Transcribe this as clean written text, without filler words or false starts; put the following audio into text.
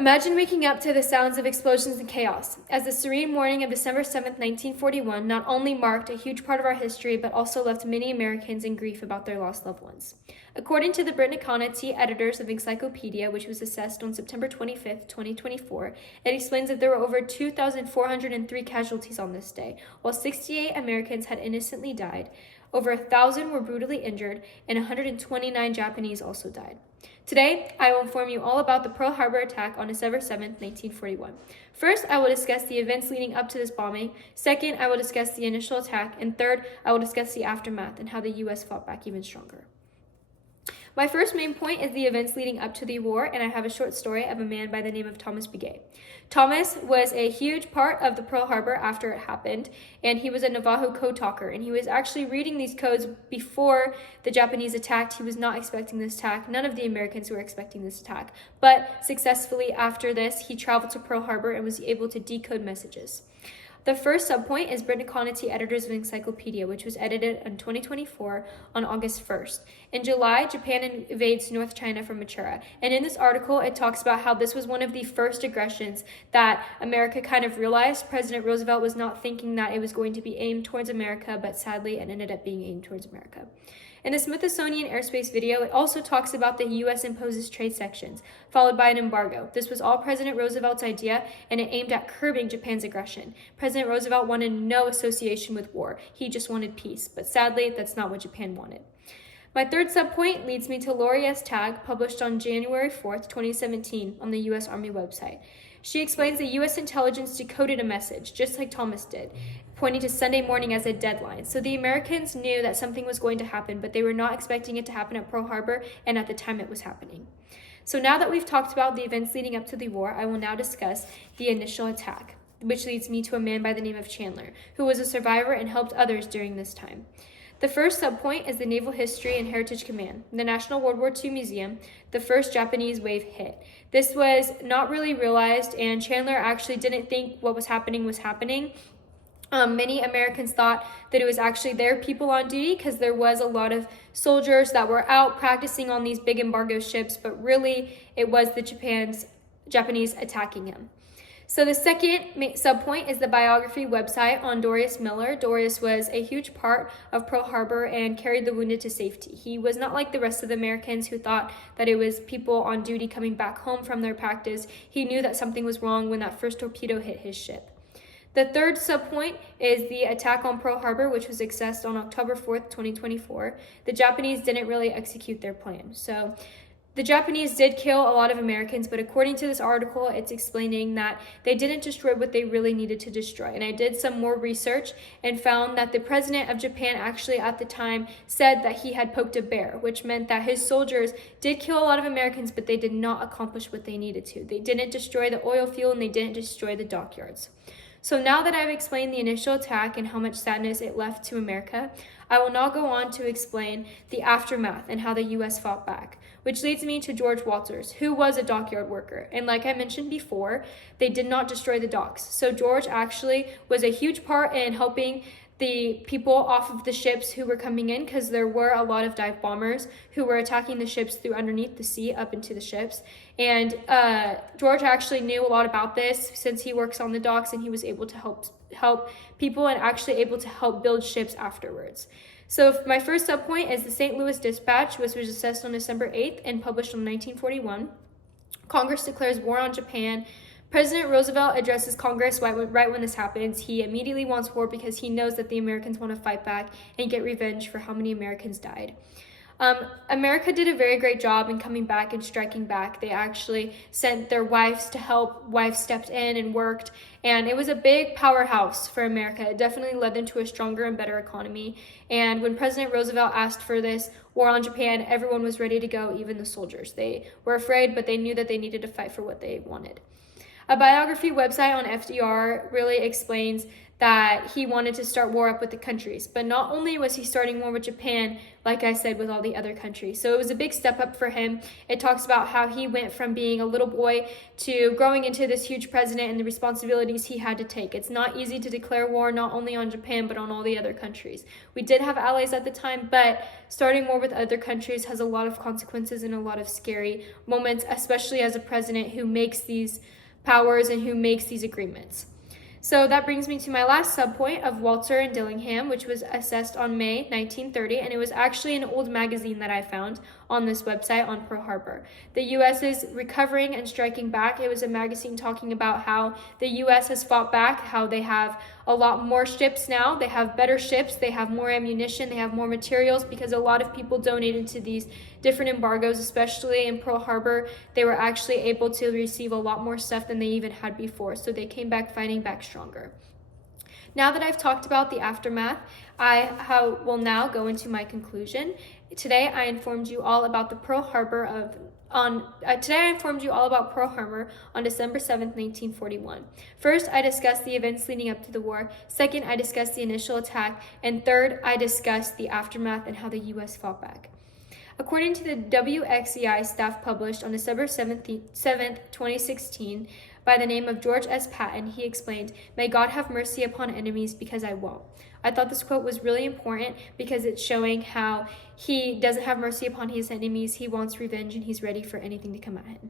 Imagine waking up to the sounds of explosions and chaos, as the serene morning of December 7th, 1941 not only marked a huge part of our history, but also left many Americans in grief about their lost loved ones. According to the Britannicity editors of Encyclopedia, which was assessed on September 25th, 2024, it explains that there were over 2,403 casualties on this day, while 68 Americans had innocently died. Over 1,000 were brutally injured, and 129 Japanese also died. Today, I will inform you all about the Pearl Harbor attack on December 7th, 1941. First, I will discuss the events leading up to this bombing. Second, I will discuss the initial attack. And third, I will discuss the aftermath and how the U.S. fought back even stronger. My first main point is the events leading up to the war, and I have a short story of a man by the name of Thomas Begay. Thomas was a huge part of the Pearl Harbor after it happened, and he was a Navajo code talker, and he was actually reading these codes before the Japanese attacked. He was not expecting this attack. None of the Americans were expecting this attack, but successfully after this, he traveled to Pearl Harbor and was able to decode messages. The first subpoint is Britannicity Editors of Encyclopedia, which was edited in 2024 on August 1st. In July, Japan invades North China from Manchuria. And in this article, it talks about how this was one of the first aggressions that America kind of realized. President Roosevelt was not thinking that it was going to be aimed towards America, but sadly, it ended up being aimed towards America. In the Smithsonian Airspace video, it also talks about the U.S. imposes trade sanctions, followed by an embargo. This was all President Roosevelt's idea, and it aimed at curbing Japan's aggression. President Roosevelt wanted no association with war. He just wanted peace, but sadly, that's not what Japan wanted. My third subpoint leads me to Lori S. Tagg, published on January 4th, 2017 on the U.S. Army website. She explains that U.S. intelligence decoded a message, just like Thomas did, pointing to Sunday morning as a deadline. So the Americans knew that something was going to happen, but they were not expecting it to happen at Pearl Harbor and at the time it was happening. So now that we've talked about the events leading up to the war, I will now discuss the initial attack, which leads me to a man by the name of Chandler, who was a survivor and helped others during this time. The first subpoint is the Naval History and Heritage Command, the National World War II Museum. The first Japanese wave hit. This was not really realized, and Chandler actually didn't think what was happening was happening. Many Americans thought that it was actually their people on duty because there was a lot of soldiers that were out practicing on these big embargo ships, but really it was the Japanese attacking him. So the second subpoint is the biography website on Dorius Miller. Dorius was a huge part of Pearl Harbor and carried the wounded to safety. He was not like the rest of the Americans who thought that it was people on duty coming back home from their practice. He knew that something was wrong when that first torpedo hit his ship. The third subpoint is the attack on Pearl Harbor, which was accessed on October 4th, 2024. The Japanese didn't really execute their plan. So the Japanese did kill a lot of Americans, but according to this article, it's explaining that they didn't destroy what they really needed to destroy. And I did some more research and found that the president of Japan actually at the time said that he had poked a bear, which meant that his soldiers did kill a lot of Americans, but they did not accomplish what they needed to. They didn't destroy the oil field and they didn't destroy the dockyards. So now that I've explained the initial attack and how much sadness it left to America, I will now go on to explain the aftermath and how the U.S. fought back, which leads me to George Walters, who was a dockyard worker. And like I mentioned before, they did not destroy the docks. So George actually was a huge part in helping the people off of the ships who were coming in, because there were a lot of dive bombers who were attacking the ships through underneath the sea up into the ships. And George actually knew a lot about this since he works on the docks, and he was able to help people and actually able to help build ships afterwards. So my first subpoint is the St. Louis Dispatch, which was assessed on December 8th and published in 1941. Congress declares war on Japan. President Roosevelt addresses Congress right when this happens. He immediately wants war because he knows that the Americans want to fight back and get revenge for how many Americans died. America did a very great job in coming back and striking back. They actually sent their wives to help. Wives stepped in and worked, and it was a big powerhouse for America. It definitely led them to a stronger and better economy. And when President Roosevelt asked for this war on Japan, everyone was ready to go, even the soldiers. They were afraid, but they knew that they needed to fight for what they wanted. A biography website on FDR really explains that he wanted to start war up with the countries. But not only was he starting war with Japan, like I said, with all the other countries. So it was a big step up for him. It talks about how he went from being a little boy to growing into this huge president and the responsibilities he had to take. It's not easy to declare war not only on Japan, but on all the other countries. We did have allies at the time, but starting war with other countries has a lot of consequences and a lot of scary moments, especially as a president who makes these powers and who makes these agreements. So that brings me to my last subpoint of Walter and Dillingham, which was assessed on May 1930, and it was actually an old magazine that I found on this website on Pearl Harbor. The U.S. is recovering and striking back. It was a magazine talking about how the U.S. has fought back, how they have a lot more ships now, they have better ships, they have more ammunition, they have more materials, because a lot of people donated to these different embargoes, especially in Pearl Harbor. They were actually able to receive a lot more stuff than they even had before, so they came back fighting back stronger. Now that I've talked about the aftermath, I will now go into my conclusion. Today I informed you all about the Pearl Harbor on December 7th, 1941. First, I discussed the events leading up to the war. Second, I discussed the initial attack. And third, I discussed the aftermath and how the U.S. fought back. According to the WXEI staff published on December 7th, 2016, by the name of George S. Patton, he explained, "May God have mercy upon enemies, because I won't." I thought this quote was really important because it's showing how he doesn't have mercy upon his enemies. He wants revenge and he's ready for anything to come at him.